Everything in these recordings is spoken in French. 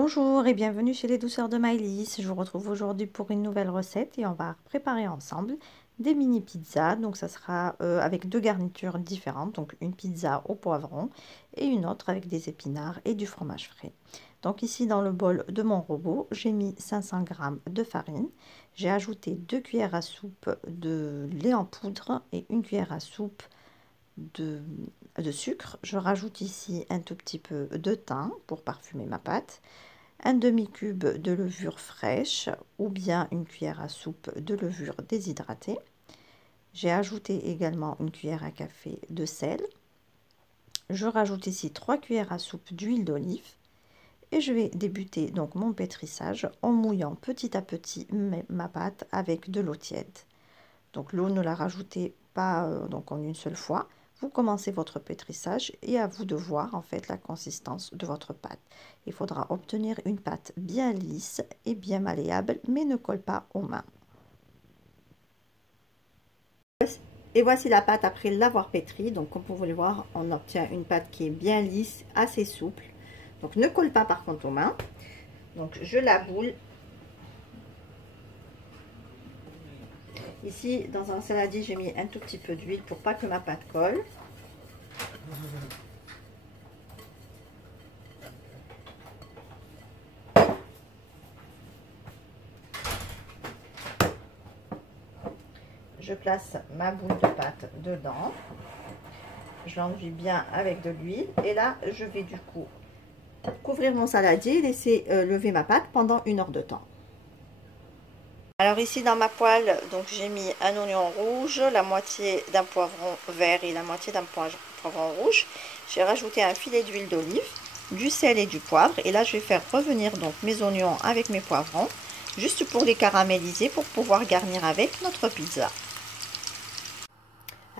Bonjour et bienvenue chez les douceurs de Maëlys. Je vous retrouve aujourd'hui pour une nouvelle recette et on va préparer ensemble des mini pizzas. Donc ça sera avec deux garnitures différentes, donc une pizza au poivron et une autre avec des épinards et du fromage frais. Donc ici dans le bol de mon robot, j'ai mis 500 g de farine, j'ai ajouté 2 cuillères à soupe de lait en poudre et une cuillère à soupe de sucre. Je rajoute ici un tout petit peu de thym pour parfumer ma pâte, un demi-cube de levure fraîche ou bien une cuillère à soupe de levure déshydratée. J'ai ajouté également une cuillère à café de sel. Je rajoute ici 3 cuillères à soupe d'huile d'olive et je vais débuter donc mon pétrissage en mouillant petit à petit ma pâte avec de l'eau tiède. Donc l'eau, ne la rajoutez pas donc en une seule fois. Vous commencez votre pétrissage et à vous de voir en fait la consistance de votre pâte. Il faudra obtenir une pâte bien lisse et bien malléable, mais ne colle pas aux mains. Et voici la pâte après l'avoir pétrie. Donc comme vous pouvez le voir, on obtient une pâte qui est bien lisse, assez souple. Donc ne colle pas par contre aux mains. Donc je la boule. Ici, dans un saladier, j'ai mis un tout petit peu d'huile pour pas que ma pâte colle. Je place ma boule de pâte dedans. Je l'enduis bien avec de l'huile. Et là, je vais du coup couvrir mon saladier et laisser lever ma pâte pendant 1 heure de temps. Alors ici dans ma poêle, donc j'ai mis un oignon rouge, la moitié d'un poivron vert et la moitié d'un poivron rouge. J'ai rajouté un filet d'huile d'olive, du sel et du poivre. Et là je vais faire revenir donc mes oignons avec mes poivrons, juste pour les caraméliser pour pouvoir garnir avec notre pizza.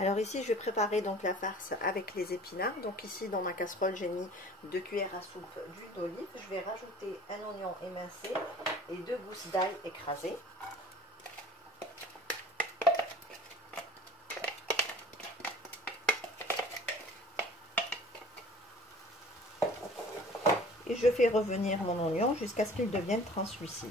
Alors ici je vais préparer donc la farce avec les épinards. Donc ici dans ma casserole j'ai mis 2 cuillères à soupe d'huile d'olive. Je vais rajouter un oignon émincé et 2 gousses d'ail écrasées. Et je fais revenir mon oignon jusqu'à ce qu'il devienne translucide.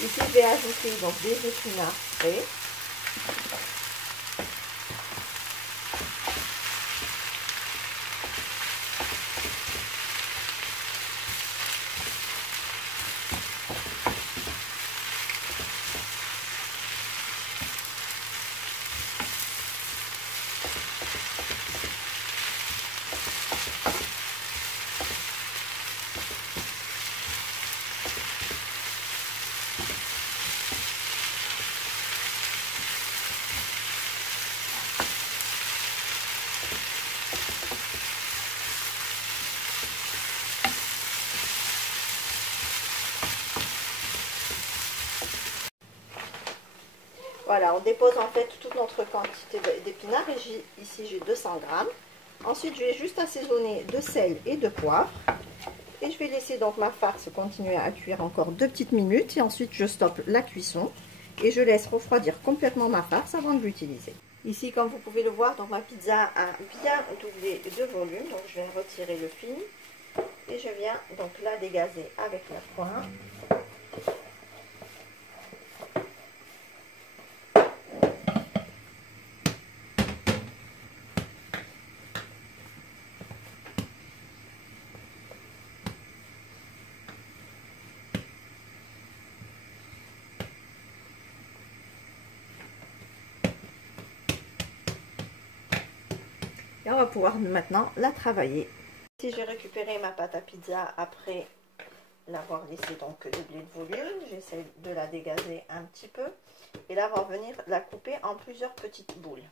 Ici, je vais ajouter donc des épinards frais. Voilà, on dépose en fait toute notre quantité d'épinards et ici j'ai 200 grammes. Ensuite, je vais juste assaisonner de sel et de poivre. Et je vais laisser donc ma farce continuer à cuire encore 2 petites minutes. Et ensuite, je stoppe la cuisson et je laisse refroidir complètement ma farce avant de l'utiliser. Ici, comme vous pouvez le voir, donc ma pizza a bien doublé de volume. Donc, je vais retirer le film et je viens donc la dégazer avec la pointe. Et on va pouvoir maintenant la travailler. Ici, j'ai récupéré ma pâte à pizza après l'avoir laissé donc doubler de volume. J'essaie de la dégazer un petit peu. Et là, on va venir la couper en plusieurs petites boules.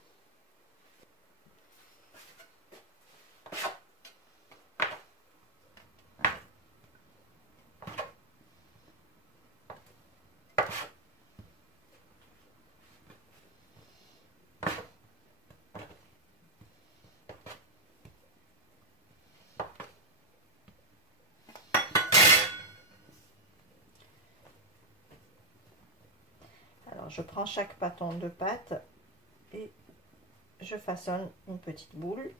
Alors, je prends chaque bâton de pâte et je façonne une petite boule.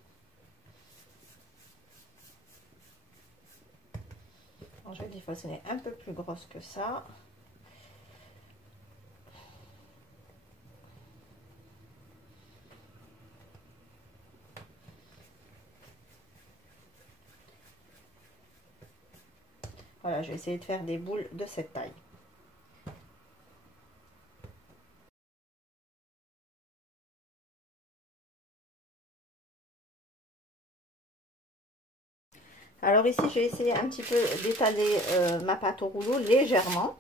Alors, je vais défaçonner un peu plus grosse que ça. Voilà, je vais essayer de faire des boules de cette taille. Alors ici, j'ai essayé un petit peu d'étaler ma pâte au rouleau légèrement.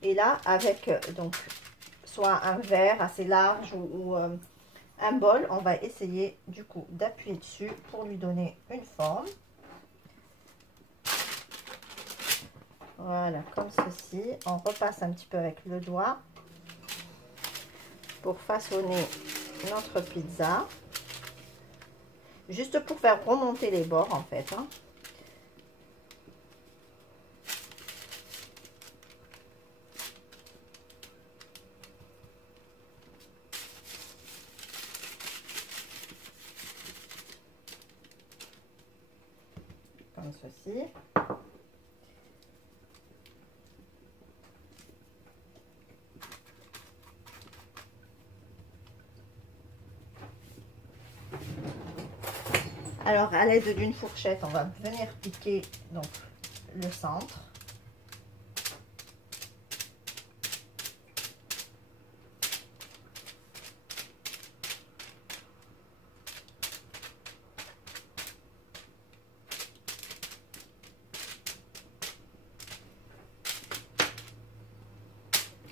Et là, avec donc soit un verre assez large ou un bol, on va essayer du coup d'appuyer dessus pour lui donner une forme. Voilà, comme ceci. On repasse un petit peu avec le doigt pour façonner notre pizza. Juste pour faire remonter les bords en fait. Hein. Comme ceci. Alors, à l'aide d'une fourchette, on va venir piquer donc le centre.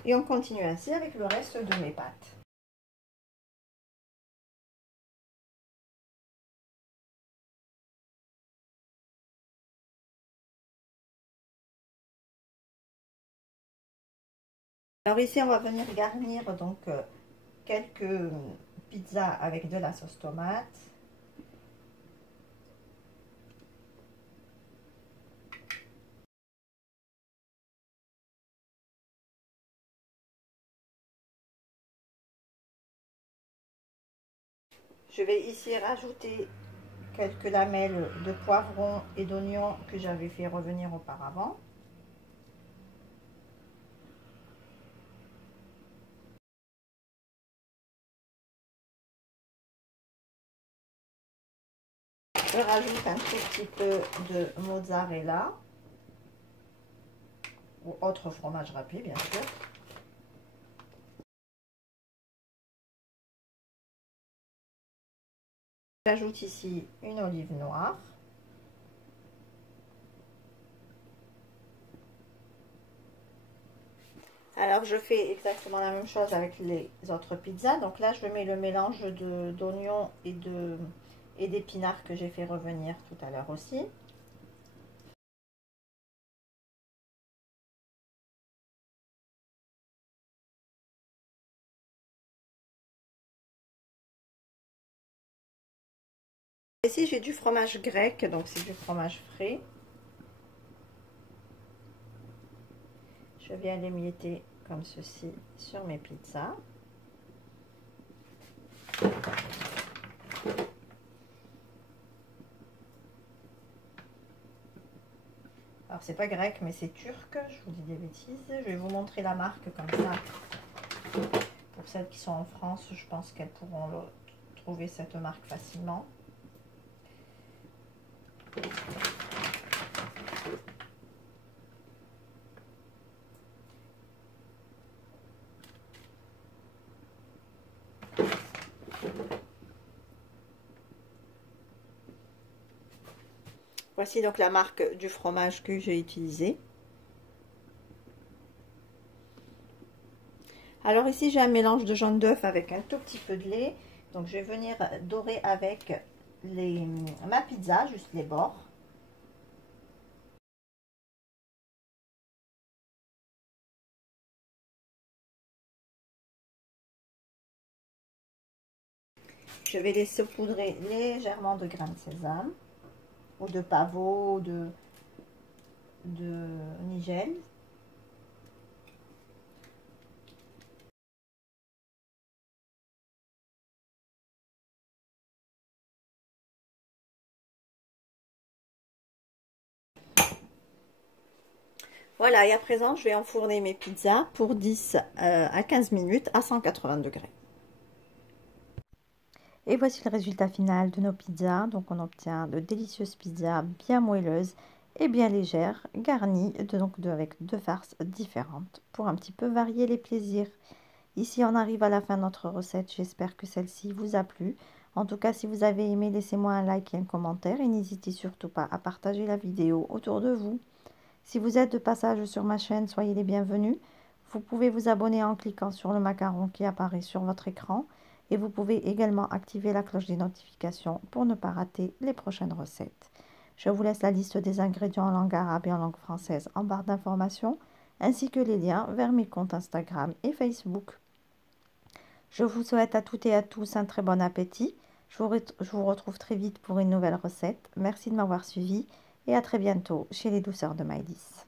Et on continue ainsi avec le reste de mes pâtes. Alors ici, on va venir garnir donc quelques pizzas avec de la sauce tomate. Je vais ici rajouter quelques lamelles de poivron et d'oignon que j'avais fait revenir auparavant. Je rajoute un tout petit peu de mozzarella ou autre fromage râpé, bien sûr. J'ajoute ici une olive noire. Alors je fais exactement la même chose avec les autres pizzas. Donc là je mets le mélange d'oignons et d'épinards que j'ai fait revenir tout à l'heure aussi. Ici j'ai du fromage grec, donc c'est du fromage frais. Je viens l'émietter comme ceci sur mes pizzas. Alors c'est pas grec mais c'est turc, je vous dis des bêtises. Je vais vous montrer la marque comme ça. Pour celles qui sont en France, je pense qu'elles pourront trouver cette marque facilement. Voici donc la marque du fromage que j'ai utilisé. Alors ici j'ai un mélange de jaune d'œuf avec un tout petit peu de lait. Donc je vais venir dorer avec ma pizza, juste les bords. Je vais les saupoudrer légèrement de grains de sésame ou de pavot ou de nigel. Voilà, et à présent, je vais enfourner mes pizzas pour 10 à 15 minutes à 180 degrés. Et voici le résultat final de nos pizzas. Donc on obtient de délicieuses pizzas bien moelleuses et bien légères, garnies avec deux farces différentes pour un petit peu varier les plaisirs. Ici on arrive à la fin de notre recette, j'espère que celle-ci vous a plu. En tout cas, si vous avez aimé, laissez-moi un like et un commentaire et n'hésitez surtout pas à partager la vidéo autour de vous. Si vous êtes de passage sur ma chaîne, soyez les bienvenus. Vous pouvez vous abonner en cliquant sur le macaron qui apparaît sur votre écran. Et vous pouvez également activer la cloche des notifications pour ne pas rater les prochaines recettes. Je vous laisse la liste des ingrédients en langue arabe et en langue française en barre d'informations, ainsi que les liens vers mes comptes Instagram et Facebook. Je vous souhaite à toutes et à tous un très bon appétit. Je vous retrouve très vite pour une nouvelle recette. Merci de m'avoir suivi et à très bientôt chez les douceurs de Maëlys.